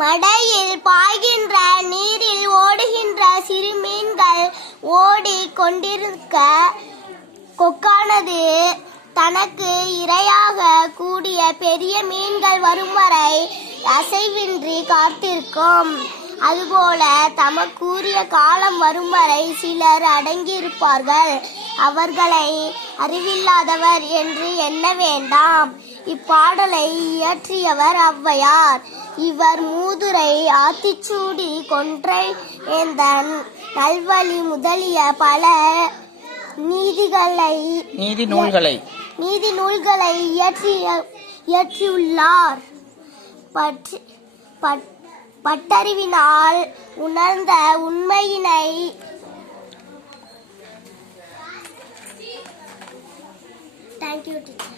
மடையில் பாய்கின்ற நீரில் ஓடுகின்ற சிறு மீன்கள் ஓடி கொண்டிருக்க கொக்கானது தனக்கு இரையாக கூடிய பெரிய மீன்கள் வரும் வரை அசைவின்றி காத்திருக்கும். அதுபோல தமக்குரிய காலம் வரும் வரை சிலர் அடங்கியிருப்பார்கள். அவர்களை அறிவில்லாதவர் என்று எண்ண வேண்டாம். இப்பாடலை இயற்றியவர் ஔவையார். இவர் மூதுரை, ஆத்திச்சூடி, கொன்றை வேந்தன், நல்வழி முதலிய பல நீதி நூல்களை இயற்றியுள்ளார். பட்டறிவினால் உணர்ந்த உண்மையினை Thank you, teacher.